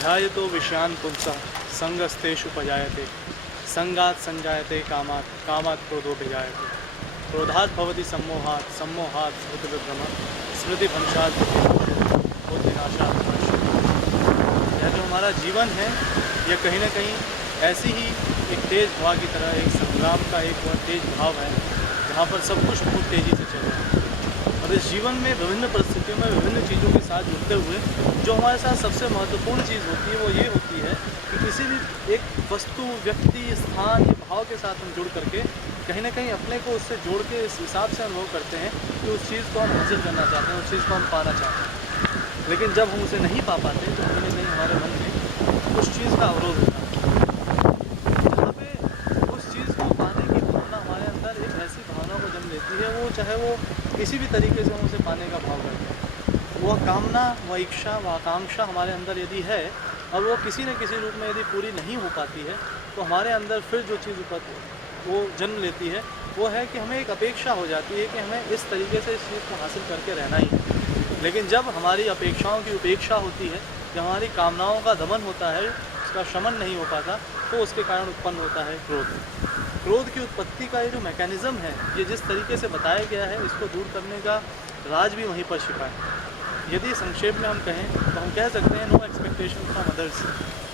ध्यायतो विषयान् पुंसः संगस्तेषु पजायते संगात् संजायते कामात् कामात् क्रोधो विजायते क्रोधात् भवति सम्मोहात् सम्मोहात् स्मृतिविभ्रमः स्मृतिभ्रंशात् बुद्धिनाशात् यह जो हमारा जीवन है यह कहीं ना कहीं ऐसी ही एक तेज़ हवा की तरह एक संग्राम का एक बहुत तेज भाव है जहाँ पर सब कुछ बहुत तेज़ी से चल रहा है। और इस जीवन में विभिन्न परिस्थितियों में विभिन्न चीज़ों के साथ जुड़ते हुए जो हमारे साथ सबसे महत्वपूर्ण चीज़ होती है वो ये होती है कि किसी भी एक वस्तु, व्यक्ति, स्थान या भाव के साथ हम जुड़ करके कहीं ना कहीं अपने को उससे जोड़ के इस हिसाब से अनुभव करते हैं कि उस चीज़ को हम हासिल करना चाहते हैं, उस चीज़ को हम पाना चाहते हैं। लेकिन जब हम उसे नहीं पा पाते तो कहीं ना कहीं हमारे मन में उस चीज़ का अवरोध होता है। जहाँ पे उस चीज़ को पाने की भावना हमारे अंदर एक ऐसी भावना को जन्म लेती है, वो चाहे वो किसी भी तरीके से हम उसे पाने का भाव करते हैं, वह कामना, वह इच्छा, वह आकांक्षा हमारे अंदर यदि है और वो किसी न किसी रूप में यदि पूरी नहीं हो पाती है तो हमारे अंदर फिर जो चीज़ वो जन्म लेती है वो है कि हमें एक अपेक्षा हो जाती है कि हमें इस तरीके से इस चीज़ को हासिल करके रहना ही है। लेकिन जब हमारी अपेक्षाओं की उपेक्षा होती है, जब हमारी कामनाओं का दमन होता है, उसका शमन नहीं हो पाता, तो उसके कारण उत्पन्न होता है क्रोध। क्रोध की उत्पत्ति का ये जो मैकेनिज़्म है, ये जिस तरीके से बताया गया है, इसको दूर करने का राज भी वहीं पर छिपा है। यदि संक्षेप में हम कहें तो हम कह सकते हैं no expectation from others,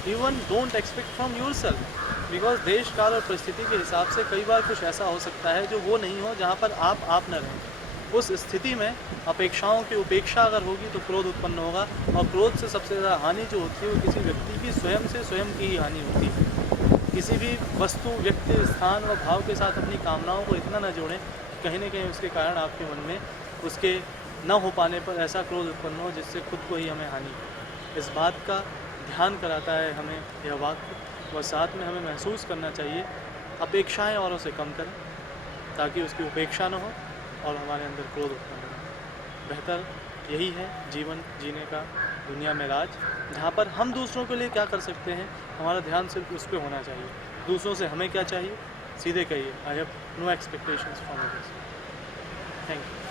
even don't expect from yourself. Because देश काल और परिस्थिति के हिसाब से कई बार कुछ ऐसा हो सकता है जो वो नहीं हो जहाँ पर आप न रहें। उस स्थिति में अपेक्षाओं की उपेक्षा अगर होगी तो क्रोध उत्पन्न होगा, और क्रोध से सबसे ज़्यादा हानि जो होती है वो किसी व्यक्ति की स्वयं से स्वयं की ही हानि होती है। किसी भी वस्तु, व्यक्ति, स्थान व भाव के साथ अपनी कामनाओं को इतना न जोड़ें कि कहीं ना कहीं उसके कारण आपके मन में उसके न हो पाने पर ऐसा क्रोध उत्पन्न हो जिससे खुद को ही हमें हानि हो। इस बात का ध्यान कराता है हमें यह वाक्य, और साथ में हमें महसूस करना चाहिए अपेक्षाएं औरों से कम करें ताकि उसकी उपेक्षा न हो और हमारे अंदर क्रोध उत्पन्न न हो। बेहतर यही है जीवन जीने का दुनिया में राज, जहाँ पर हम दूसरों के लिए क्या कर सकते हैं, हमारा ध्यान सिर्फ उस पर होना चाहिए। दूसरों से हमें क्या चाहिए, सीधे कहिए I have no expectations from others. Thank you.